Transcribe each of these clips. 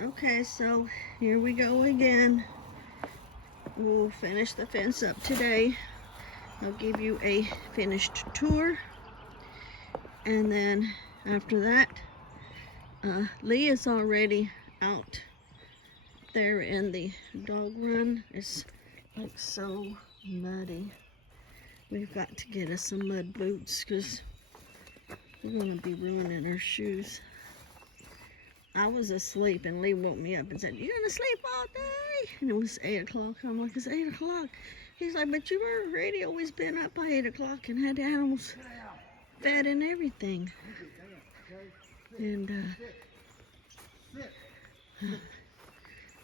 Okay, so here we go again. We'll finish the fence up today. I'll give you a finished tour. And then after that, Lee is already out there in the dog run. It's like so muddy. We've got to get us some mud boots because we're going to be ruining our shoes. I was asleep and Lee woke me up and said, "You're going to sleep all day?" And it was 8 o'clock. I'm like, "It's 8 o'clock. He's like, "But you were already always been up by 8 o'clock and had the animals fed and everything." And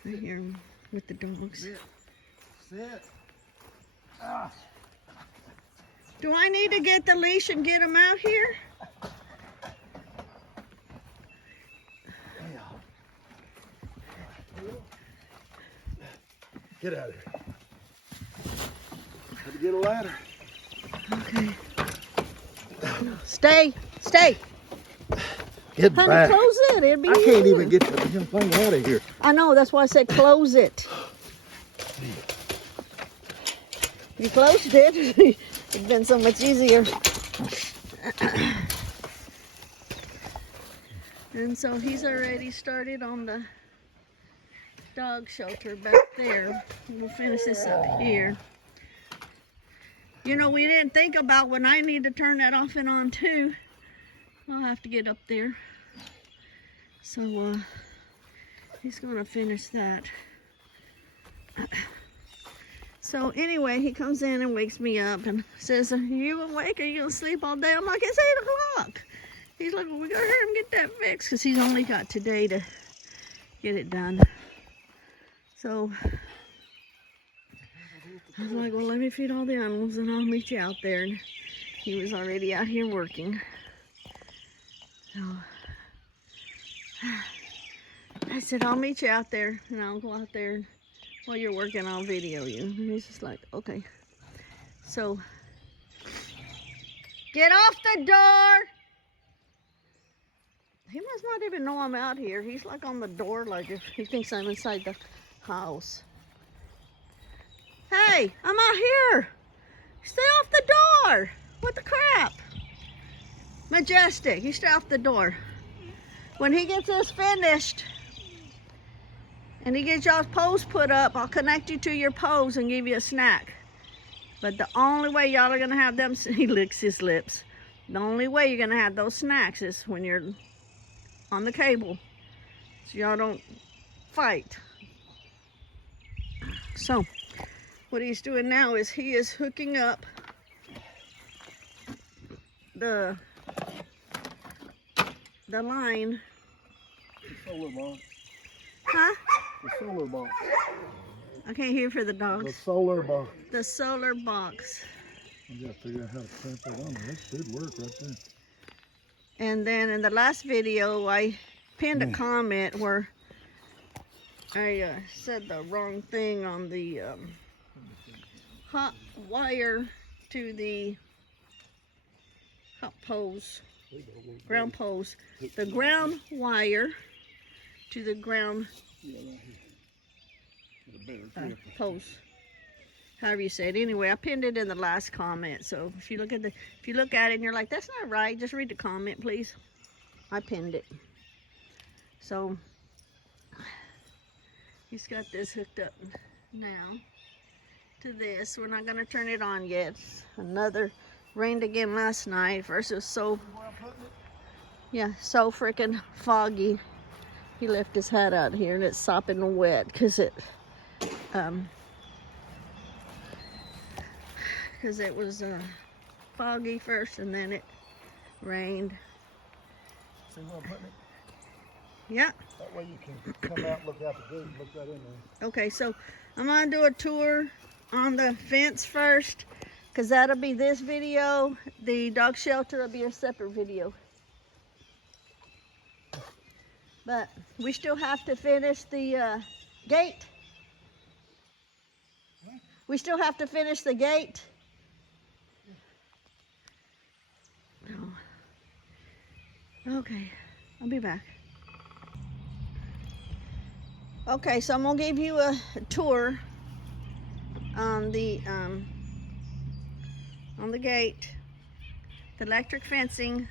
I hear him with the dogs. Sit. Do I need to get the leash and get him out here? Get out of here. Have to get a ladder. Okay. Stay. Get Honey, back. close it. It'll be I can't easier. even get the damn thing out of here. I know, that's why I said close it. You closed it. It's been so much easier. And so he's already started on the dog shelter back there. We'll finish this up here. You know, we didn't think about when I need to turn that off and on too. I'll have to get up there. So he's gonna finish that. So anyway, he comes in and wakes me up and says, "Are you awake? Are you gonna sleep all day?" I'm like, "It's 8 o'clock. He's like, "Well, we gotta hurry and get that fixed," because he's only got today to get it done. So I was like, "Well, let me feed all the animals and I'll meet you out there." And he was already out here working. So I said, "I'll meet you out there and I'll go out there and while you're working, I'll video you." And he's just like, "Okay." So, get off the door! He must not even know I'm out here. He's like on the door, like if he thinks I'm inside the house. Hey, I'm out here. Stay off the door. What the crap? Majestic, you stay off the door. When he gets this finished, and he gets y'all's post put up, I'll connect you to your post and give you a snack. But the only way y'all are gonna have them, he licks his lips. The only way you're gonna have those snacks is when you're on the cable, so y'all don't fight. So, what he's doing now is he is hooking up the line. The solar box. Huh? The solar box. I can't hear for the The dogs. solar box. The solar box. I gotta figure out how to clamp that on there. That should work right there. And then in the last video, I pinned a comment where I said the wrong thing on the hot wire to the hot poles, ground poles. The ground wire to the ground post, however you say it. Anyway, I pinned it in the last comment. So if you look at it and you're like, "That's not right," just read the comment, please. I pinned it. So he's got this hooked up now to this. We're not gonna turn it on yet. Another rained again last night. First it was so freaking foggy. He left his hat out here and it's sopping wet because it was foggy first and then it rained. See where I'm putting it? Yeah. That way you can come out, look out the gate, and look right in there. Okay, so I'm gonna do a tour on the fence first because that'll be this video. The dog shelter will be a separate video. But we still have to finish the gate. We still have to finish the gate. Okay, I'll be back. Okay, so I'm gonna give you a tour on the gate, the electric fencing.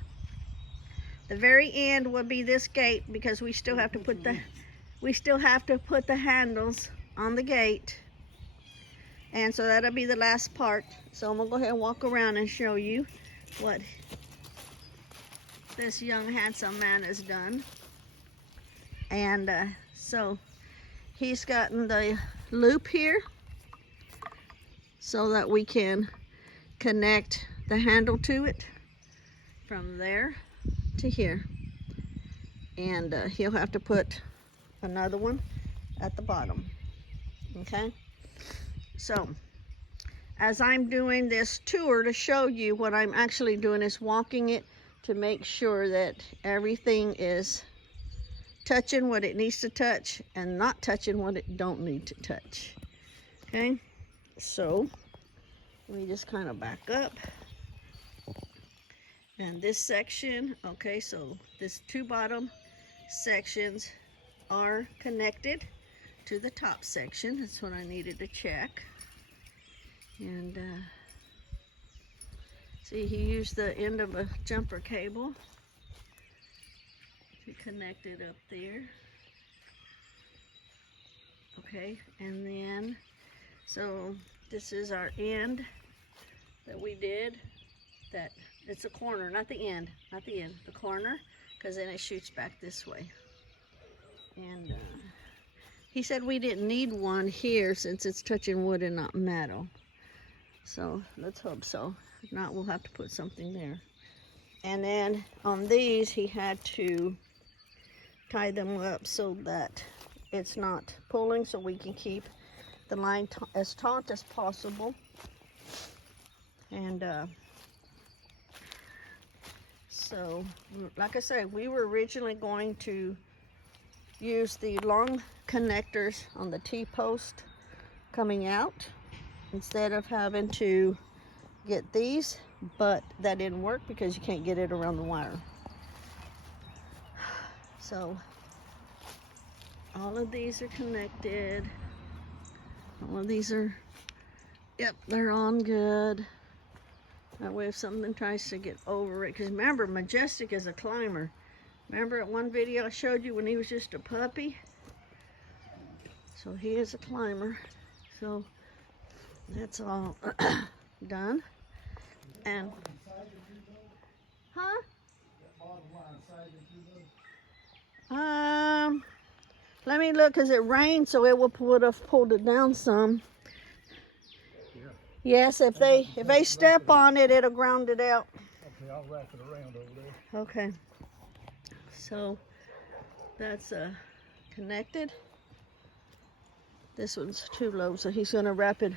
The very end will be this gate because we still have to put the handles on the gate, and so that'll be the last part. So I'm gonna go ahead and walk around and show you what this young handsome man has done. And so he's gotten the loop here so that we can connect the handle to it from there to here, and he'll have to put another one at the bottom. Okay, so as I'm doing this tour to show you, what I'm actually doing is walking it to make sure that everything is touching what it needs to touch and not touching what it don't need to touch. Okay, so let me just kind of back up. And this section, okay, so this two bottom sections are connected to the top section. That's what I needed to check. And see, he used the end of a jumper cable to connect it up there. Okay, and then, so this is our end that we did. That it's a corner, not the end, the corner, because then it shoots back this way. And he said we didn't need one here since it's touching wood and not metal. So let's hope so. If not, we'll have to put something there. And then on these, he had to tie them up so that it's not pulling, so we can keep the line as taut as possible. And so, like I said, we were originally going to use the long connectors on the T-post coming out instead of having to get these, but that didn't work because you can't get it around the wire. So all of these are connected. All of these are, yep, they're on good. That way if something tries to get over it, because remember, Majestic is a climber. Remember at one video I showed you when he was just a puppy? So he is a climber. So that's all done. And, huh? Let me look, because it rained, so it would have pulled it down some. Yes, if they step on it, it'll ground it out. Okay, I'll wrap it around over there. Okay. So that's connected. This one's too low, so he's gonna wrap it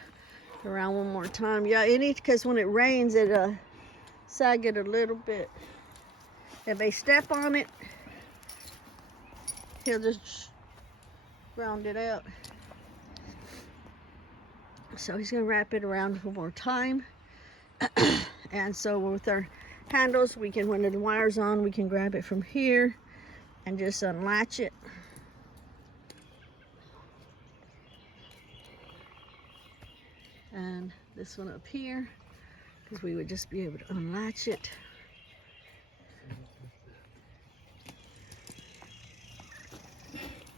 around one more time. Yeah, because when it rains, it sag it a little bit. If they step on it, he'll just ground it out. So he's gonna wrap it around one more time. And so with our handles, we can, when the wire's on, we can grab it from here and just unlatch it. And this one up here, because we would just be able to unlatch it.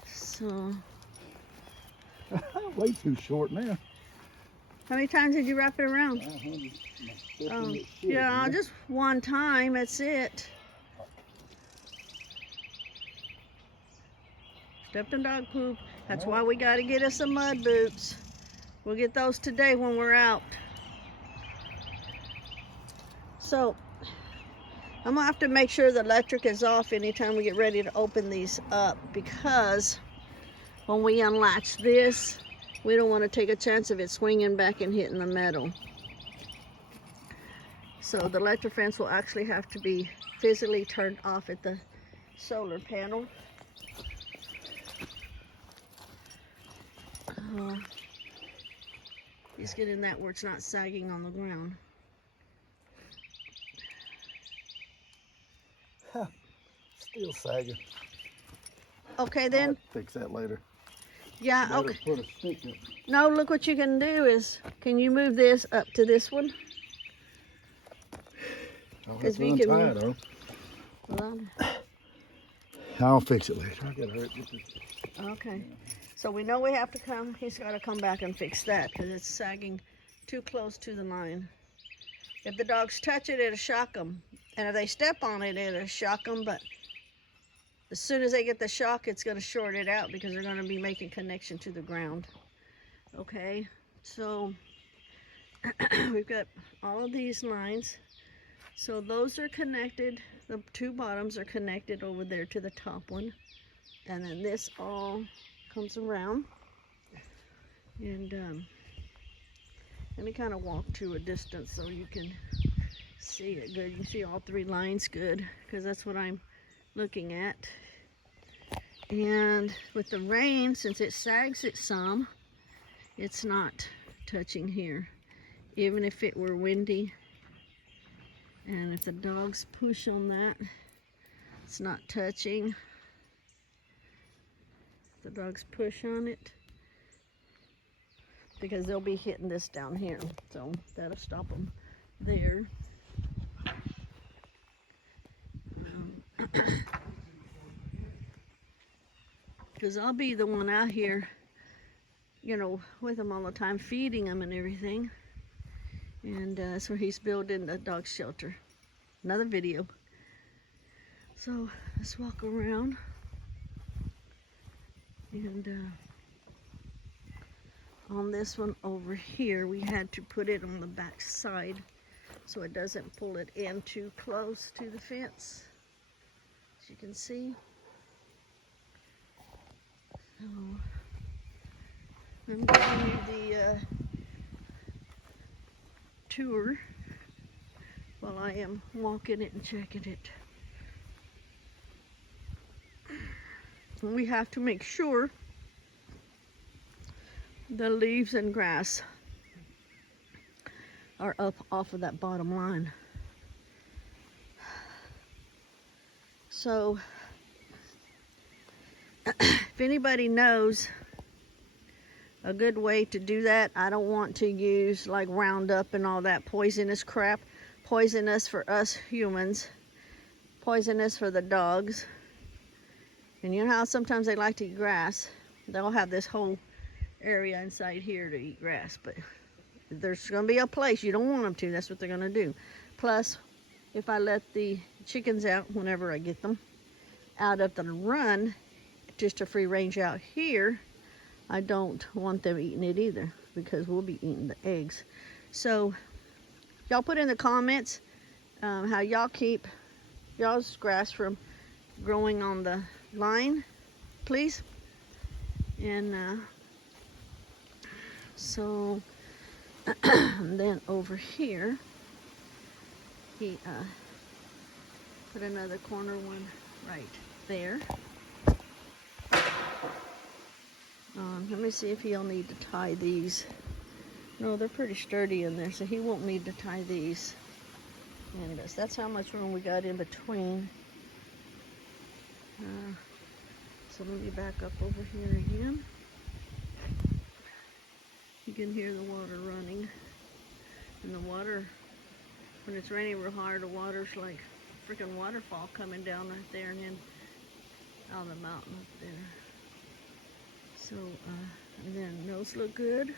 So Way too short now. how many times did you wrap it around? Yeah, just one time, that's it. Stepped in dog poop. That's why we got to get us some mud boots. We'll get those today when we're out. So I'm gonna have to make sure the electric is off anytime we get ready to open these up, because when we unlatch this, we don't want to take a chance of it swinging back and hitting the metal. So the electric fence will actually have to be physically turned off at the solar panel. Just getting that where it's not sagging on the ground. Still sagging. Okay then. I'll fix that later. Yeah, Better okay. put a stick in. No, look what you can do is, can you move this up to this one? I'll have 'Cause to we untie can- it, though. Well, I'll fix it later. I'll get hurt. okay. So we know we have to come, he's got to come back and fix that because it's sagging too close to the line. If the dogs touch it, it'll shock them. And if they step on it, it'll shock them. But as soon as they get the shock, it's going to short it out because they're going to be making connection to the ground. Okay, so we've got all of these lines. So those are connected. The two bottoms are connected over there to the top one. And then this all comes around. And let me kind of walk to a distance so you can see it good. You can see all three lines good because that's what I'm looking at. And with the rain, since it sags it some, it's not touching here. Even if it were windy, and if the dogs push on that, it's not touching. The dogs push on it because they'll be hitting this down here, so that'll stop them there. Because I'll be the one out here, you know, with them all the time, feeding them and everything. And that's where he's building the dog shelter. Another video. So let's walk around. And on this one over here, we had to put it on the back side so it doesn't pull it in too close to the fence, as you can see. So I'm giving you the tour while I am walking it and checking it. And we have to make sure the leaves and grass are up off of that bottom line. So if anybody knows a good way to do that, I don't want to use like Roundup and all that poisonous crap. Poisonous for us humans, poisonous for the dogs. And you know how sometimes they like to eat grass? They'll have this whole area inside here to eat grass, but there's going to be a place you don't want them to. That's what they're going to do. Plus, if I let the chickens out whenever I get them out of the run, just a free range out here, I don't want them eating it either because we'll be eating the eggs. So y'all put in the comments how y'all keep y'all's grass from growing on the line, please. And so then over here, he put another corner one right there. Let me see if he'll need to tie these. No, they're pretty sturdy in there, so he won't need to tie these. And that's how much room we got in between. So let me back up over here again. You can hear the water running. And the water, when it's raining real hard, the water's like a freaking waterfall coming down right there and then out the mountain up there. So, and then those look good.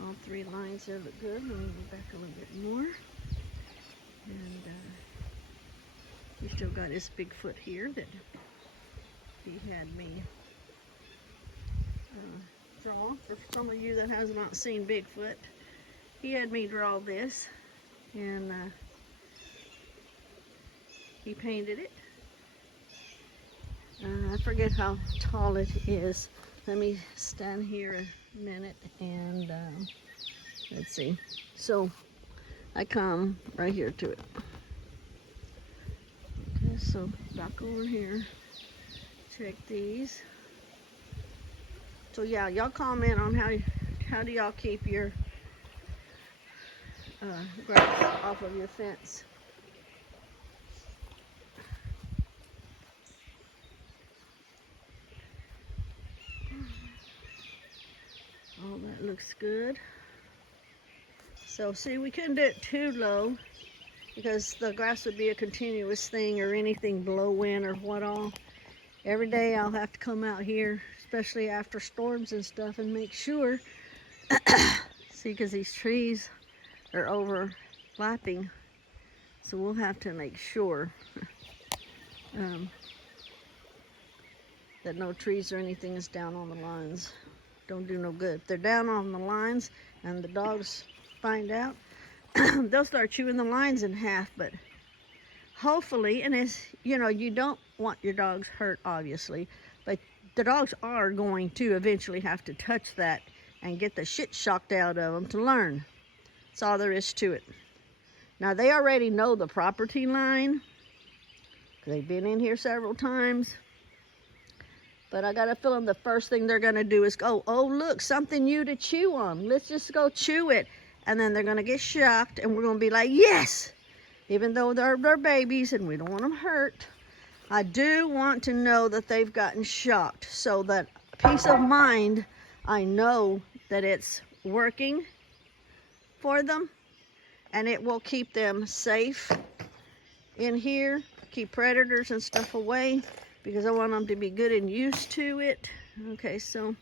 All three lines there look good. Let me go back a little bit more. And he still got his big foot here that he had me draw. For some of you that has not seen Bigfoot, he had me draw this, and he painted it. I forget how tall it is. Let me stand here a minute and let's see. So I come right here to it. Okay, so back over here. Check these. So yeah, y'all comment on how do y'all keep your grass off of your fence. looks good. So see, we couldn't do it too low because the grass would be a continuous thing, or anything blow in or what all. Every day I'll have to come out here, especially after storms and stuff, and make sure. See, because these trees are overlapping, so we'll have to make sure that no trees or anything is down on the lines. Don't do no good. If they're down on the lines and the dogs find out, they'll start chewing the lines in half. But hopefully, and it's, you know, you don't want your dogs hurt, obviously, but the dogs are going to eventually have to touch that and get the shit shocked out of them to learn. That's all there is to it. Now, they already know the property line. They've been in here several times. But I got a feeling the first thing they're going to do is go, oh, look, something new to chew on. Let's just go chew it. And then they're going to get shocked, and we're going to be like, yes! Even though they're babies and we don't want them hurt, I do want to know that they've gotten shocked, so that peace of mind, I know that it's working for them, and it will keep them safe in here, keep predators and stuff away, because I want them to be good and used to it. Okay, so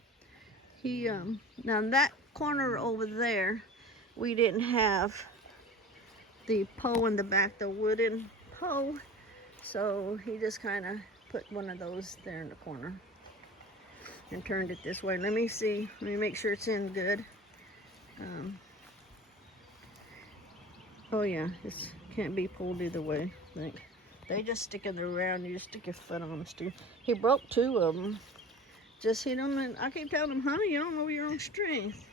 he, now in that corner over there, we didn't have the pole in the back, the wooden pole, so he just kind of put one of those there in the corner and turned it this way. Let me see, let me make sure it's in good. Oh yeah, it can't be pulled either way, I think. They just stick in the round, you just stick your foot on them, Stu. He broke 2 of them. Just hit them, and I keep telling him, honey, you don't know your own strength.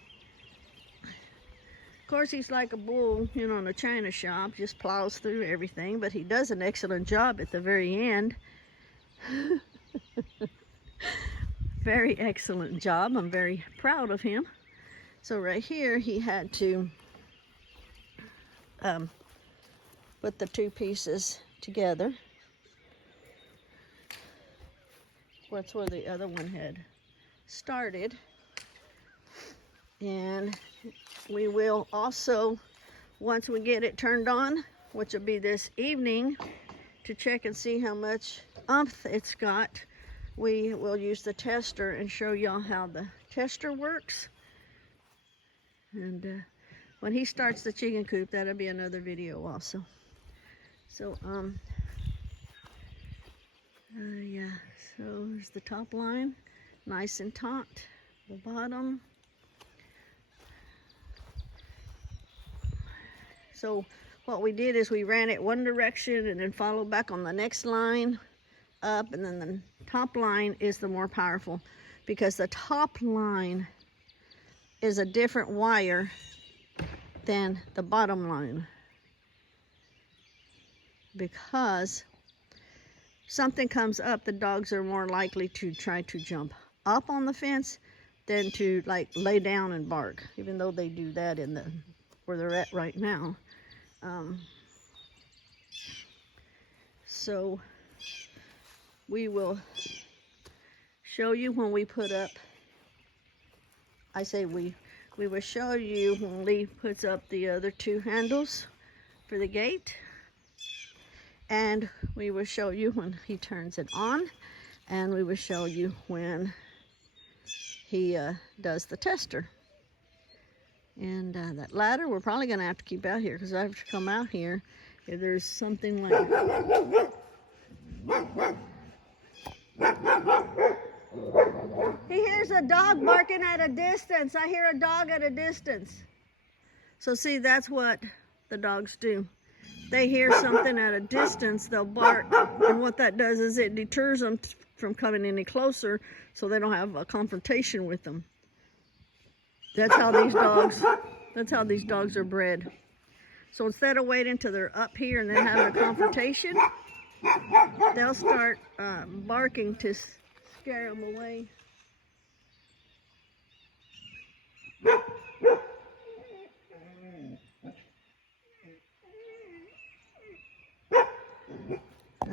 Of course, he's like a bull, you know, in a china shop, just plows through everything, but he does an excellent job at the very end. Very excellent job. I'm very proud of him. So right here, he had to put the 2 pieces together. That's where the other one had started. And we will also, once we get it turned on, which will be this evening, to check and see how much oomph it's got, we will use the tester and show y'all how the tester works. And when he starts the chicken coop, that'll be another video also. So, yeah, so there's the top line, nice and taut. The bottom. So what we did is we ran it one direction and then followed back on the next line up, and then the top line is the more powerful, because the top line is a different wire than the bottom line. Because something comes up, the dogs are more likely to try to jump up on the fence than to like lay down and bark, even though they do that in the where they're at right now. So we will show you when we put up, I say we will show you when Lee puts up the other 2 handles for the gate, and we will show you when he turns it on, and we will show you when he does the tester. And that ladder we're probably going to have to keep out here, because I have to come out here if there's something like... He hears a dog barking at a distance. I hear a dog at a distance. So see, that's what the dogs do. They hear something at a distance, they'll bark, and what that does is it deters them from coming any closer, so they don't have a confrontation with them. That's how these dogs are bred. So instead of waiting till they're up here and then having a confrontation, they'll start barking to scare them away.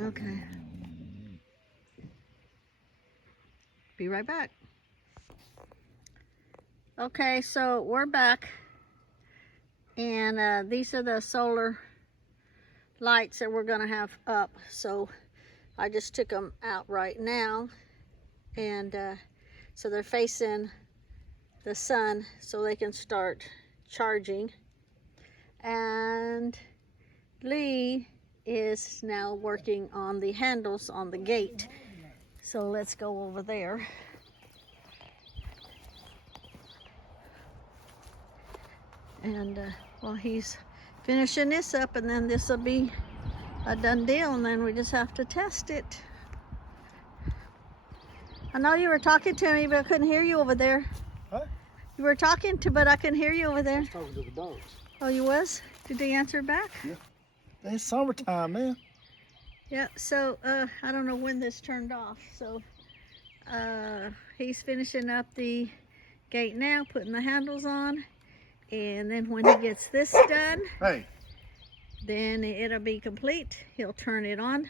Okay. Be right back. Okay, so we're back, and these are the solar lights that we're gonna have up. So I just took them out right now, and so they're facing the sun so they can start charging. And Lee is now working on the handles on the gate. So let's go over there. And well, he's finishing this up, and then this will be a done deal, and then we just have to test it. I know you were talking to me, but I couldn't hear you over there. Huh? You were talking to, but I couldn't hear you over I there. was talking to the dogs. Oh, you was? Did they answer back? Yeah. It's summertime, man. Yeah, so I don't know when this turned off. So he's finishing up the gate now, putting the handles on. And then when he gets this done, Hey. then it'll be complete. He'll turn it on.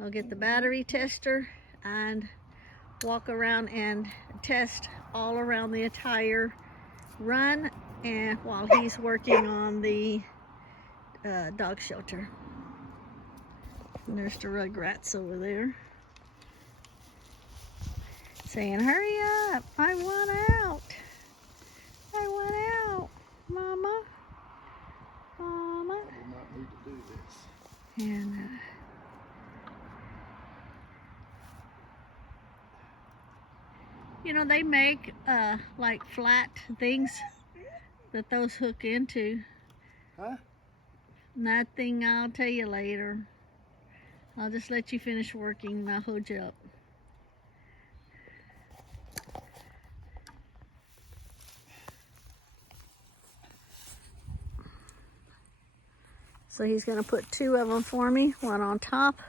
I'll get the battery tester and walk around and test all around the entire run, and while he's working on the dog shelter. And there's the Rugrats over there saying, "Hurry up, I want out. I want out, Mama. Mama." I do not need to do this. And you know, they make like flat things that those hook into. Huh? Nothing, I'll tell you later. I'll just let you finish working and I'll hold you up. So he's going to put two of them for me, one on top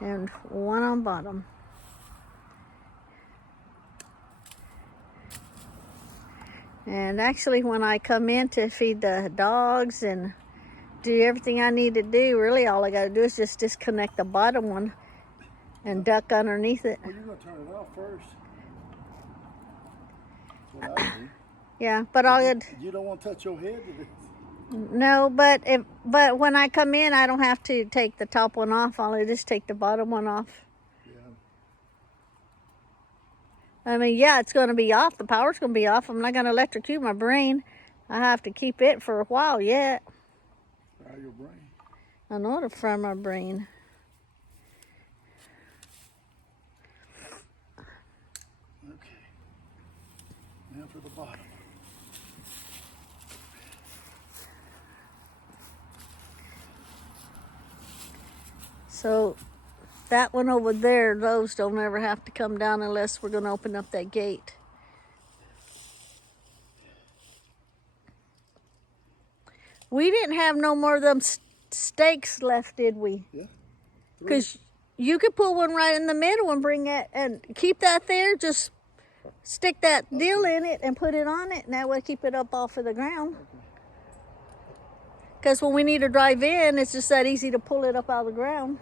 and one on bottom. And actually, when I come in to feed the dogs and do everything I need to do, really all I got to do is just disconnect the bottom one and duck underneath it. Well, you're going to turn it off first. That's what I do. Yeah, but I'll... You don't want to touch your head to this? No, but when I come in, I don't have to take the top one off. I'll just take the bottom one off. Yeah. I mean, yeah, it's going to be off. The power's going to be off. I'm not going to electrocute my brain. I have to keep it for a while yet. Fry your brain. I know to fry my brain. Okay. Now for the bottom. So that one over there, those don't ever have to come down unless we're going to open up that gate. We didn't have no more of them stakes left, did we? Yeah. Because you could put one right in the middle and bring it and keep that there. Just stick that deal in it and put it on it, and that way keep it up off of the ground. Because when we need to drive in, it's just that easy to pull it up out of the ground.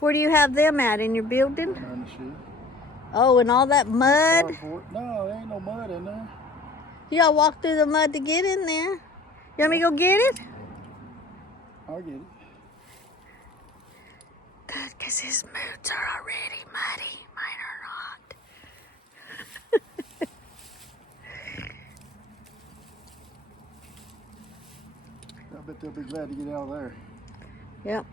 Where do you have them at? In your building? Behind the shed. Oh, and all that mud? Carport. No, there ain't no mud in there. You gotta walk through the mud to get in there. You want me to go get it? I'll get it. Good, because his boots are already muddy. Mine are not. I bet they'll be glad to get out of there. Yep.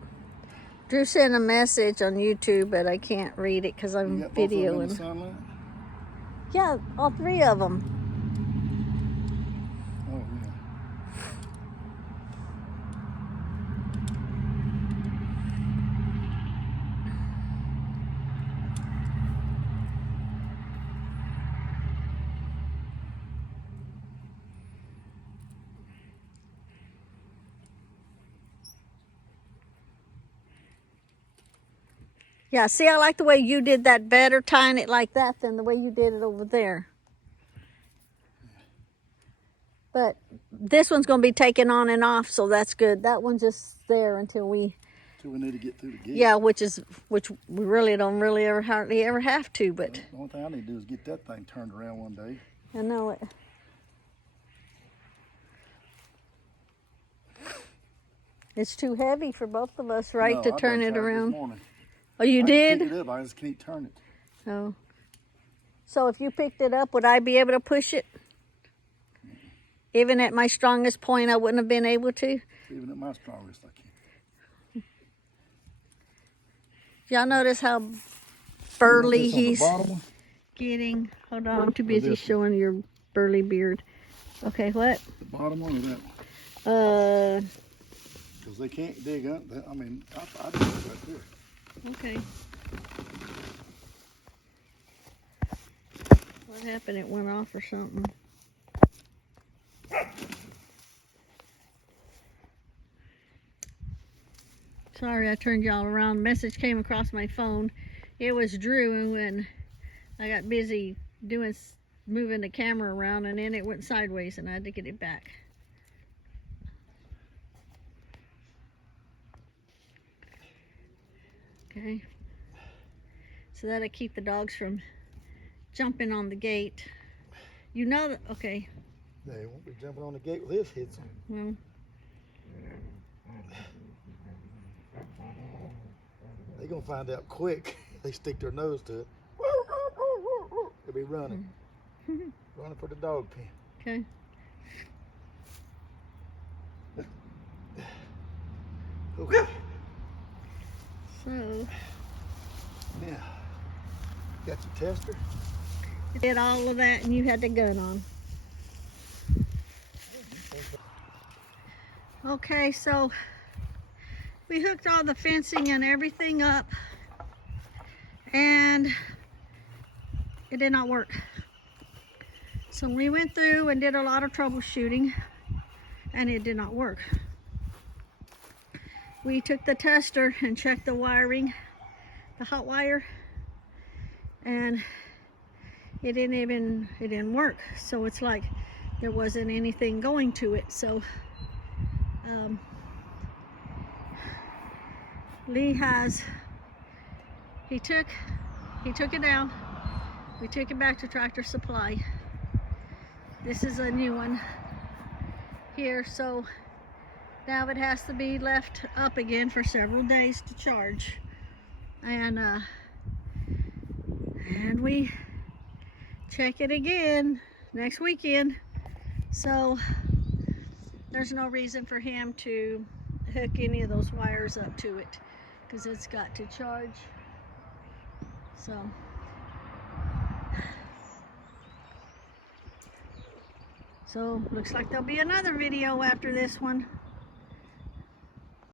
Drew sent a message on YouTube, but I can't read it because You I'm got both of them in the videoing. sunlight? Yeah, all three of them. Oh, yeah. Yeah, see, I like the way you did that better, tying it like that, than the way you did it over there. But this one's going to be taken on and off, so that's good. That one's just there until we So we need to get through the gate. Yeah, which we really don't hardly ever have to, but. The only thing I need to do is get that thing turned around one day. I know it. It's too heavy for both of us, right, No, to I turn done it tried around. This morning. Oh, you I did? can pick it up, I just can't turn it. Oh. So if you picked it up, would I be able to push it? Even at my strongest point, I wouldn't have been able to? Even at my strongest, I can't. Y'all notice how burly This on the he's bottom one? getting? Hold on, I'm too busy this showing your burly beard. Okay, what? The bottom one or that one? Uh, Because they can't dig up. I mean, I did it right there. okay. What happened? It went off or something. Sorry, I turned y'all around. Message came across my phone. It was Drew, and when I got busy moving the camera around, and then it went sideways, and I had to get it back. Okay. So that'll keep the dogs from jumping on the gate. You know that, okay. They won't be jumping on the gate with this hits them. Well, They're going to find out quick. They stick their nose to it. They'll be running. Running for the dog pen. okay. Okay. So, Now, got your tester? you did all of that, and you had the gun on. Okay, so we hooked all the fencing and everything up, and it did not work. So we went through and did a lot of troubleshooting, and it did not work. We took the tester and checked the wiring, the hot wire, and it didn't work. So it's like there wasn't anything going to it. So Lee he took it down. We took it back to Tractor Supply. This is a new one here, so now it has to be left up again for several days to charge. And we check it again next weekend. So there's no reason for him to hook any of those wires up to it, because it's got to charge. So looks like there'll be another video after this one.